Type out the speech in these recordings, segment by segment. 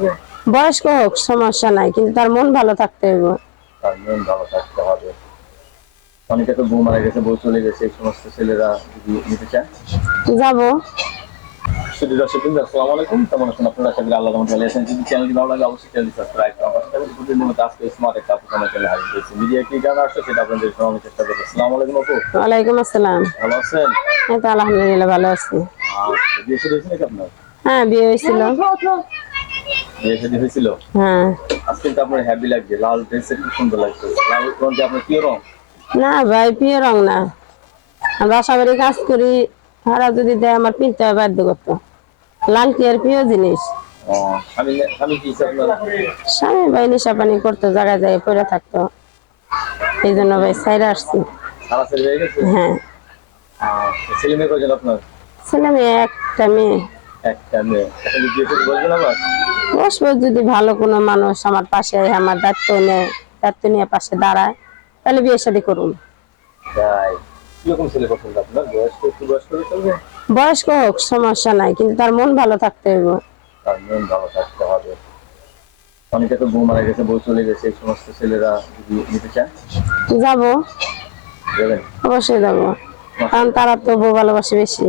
চলবে বয়স্ক হোক সমস্যা নাই কিন্তু তার মন ভালো থাকতে হবে তার মন ভালো থাকতে হবে। অনেকে তো বউ মারা গেছে বউ চলে গেছে এই সমস্ত ছেলেরা যদি নিতে চান যাব। শুধু দর্শক বৃন্দ, আসসালামু আলাইকুম। কেমন আছেন আপনারা? আশা করি আল্লাহ আছেন। যদি চ্যানেলটি ভালো লাগে অবশ্যই চ্যানেলটি সাবস্ক্রাইব করুন। পাশে থাকুন মতো আজকে স্মার্ট একটা আপু আমার চ্যানেলে হাজির হয়েছে। মিডিয়া কি কারণে আসছে সেটা আপনাদের শোনানোর চেষ্টা করব। আসসালামু আলাইকুম আপু। ওয়ালাইকুম আসসালাম। ভালো আছেন? এই তো আলহামদুলিল্লাহ ভালো আছি। আচ্ছা, বিয়ে শুরু হয়েছে নাকি আপনার? হ্যাঁ বিয়ে হয়েছিল। বিয়ে হয়েছিল? হ্যাঁ। আজকে তো আপনার হ্যাপি লাগছে লাল ড্রেসে খুব সুন্দর লাগছে। লাল রং কি আপনার কি রং? না ভাই প্রিয় রং না। আমি বাসা কাজ করি ভাড়া যদি দেয় আমার পিনতে হয় বাধ্য করতো। লাল কি আর প্রিয় জিনিস? স্বামী ভাই নেশা পানি করতো জায়গায় জায়গায় পড়ে থাকতো। এই জন্য ভাই সাইডে আসছি। হয়ে ছেলে মেয়ে একটা মেয়ে। একটা মেয়ে। এখন বিয়ে করে বলবেন আবার? বসবো যদি ভালো কোনো মানুষ আমার পাশে আমার দায়িত্ব নেয় দায়িত্ব নিয়ে পাশে দাঁড়ায় তাহলে বিয়ে শাদী করুন। বয়স্ক হোক সমস্যা নাই কিন্তু তার মন ভালো থাকতে হবে তার মন ভালো থাকতে হবে। অনেকে তো বউ মারা গেছে বউ চলে গেছে সমস্ত ছেলেরা যদি নিতে চান যাব। অবশ্যই যাব। কারণ তারা তো বউ ভালোবাসে বেশি।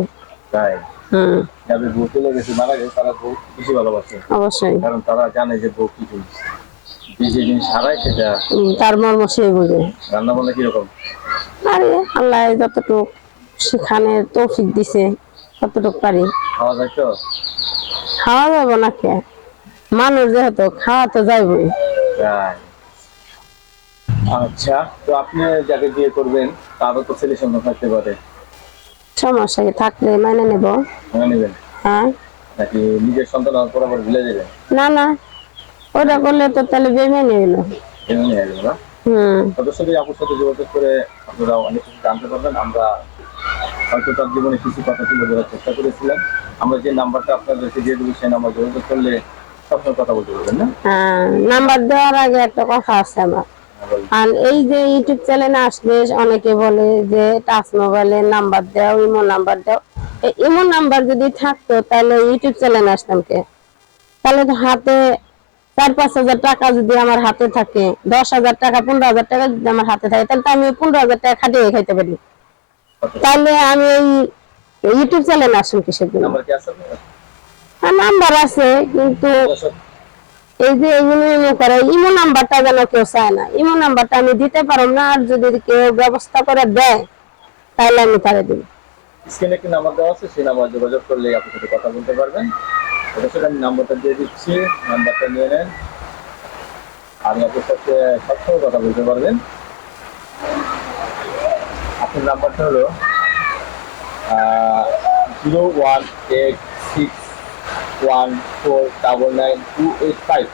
তাই? যাদের বউ চলে গেছে মারা গেছে তারা বউ বেশি ভালোবাসে। অবশ্যই। কারণ তারা জানে যে বউ কি জিনিস। যে যে জিনিস হারায় সেটা তার মর্ম সে বুঝে। রান্না বান্না কীরকম? আরে আল্লাহ যতটুকু সেখানে তৌফিক দিছে ততটুকু পারি। খাওয়া যায় তো? খাওয়া যাব না কে? মানুষ যেহেতু খাওয়া তো যাইবই। আচ্ছা তো আপনি যাকে বিয়ে করবেন তারও তো ছেলে সন্তান থাকতে পারে। সমস্যা কি থাকলে মেনে নেব। মেনে হ্যাঁ। নাকি নিজের সন্তান হওয়ার পর আবার ভুলে যাবেন? না না। ওটা করলে তো তাহলে বেমে নিল এমনি হয়ে যাবে না? হুম। সদস্যদের আপুর সাথে যোগাযোগ করে আপনারা অনেক কিছু জানতে পারবেন। আমরা হয়তো তার জীবনে কিছু কথা তুলে ধরার চেষ্টা করেছিলাম। আমরা যে নাম্বারটা আপনাদেরকে দিয়ে দেবো সেই নাম্বার যোগাযোগ করলে সবসময় কথা বলতে পারবেন না? হ্যাঁ নাম্বার দেওয়ার আগে একটা কথা আছে আমার। আর এই যে ইউটিউব চ্যানেলে আসলে অনেকে বলে যে টাচ মোবাইলের নাম্বার দাও ইমো নাম্বার দাও। ইমো নাম্বার যদি থাকতো তাহলে ইউটিউব চ্যানেলে আসতাম কে? তাহলে হাতে চার পাঁচ হাজার টাকা যদি আমার হাতে থাকে দশ হাজার টাকা পনেরো হাজার টাকা যদি আমার হাতে থাকে তাহলে তো আমি পনেরো হাজার টাকা খাটিয়ে খাইতে পারি। তাহলে আমি এই ইউটিউব চ্যানেলে আসুন কিসের জন্য? নাম্বার কি আছে আর নাম্বার আছে কিন্তু এই যে ইমো ইমো করে, ইমো নাম্বারটা যেন কেউ চায় না। ইমো নাম্বারটা আমি দিতে পারব না, আর যদি কেউ ব্যবস্থা করে দেয়, তাহলে আমি তারে দিব। স্ক্রিনে একটি নাম্বার দেওয়া আছে, সেই নাম্বার যোগাযোগ করলে আপনার সাথে কথা বলতে পারবেন। অবশ্যই আমি নাম্বারটা দিয়ে দিচ্ছি, নাম্বারটা নিয়ে নেন। আমি সাথে সবসময় কথা বলতে পারবেন। আপনার নাম্বারটা হলো zero one eight six one four double nine two eight five.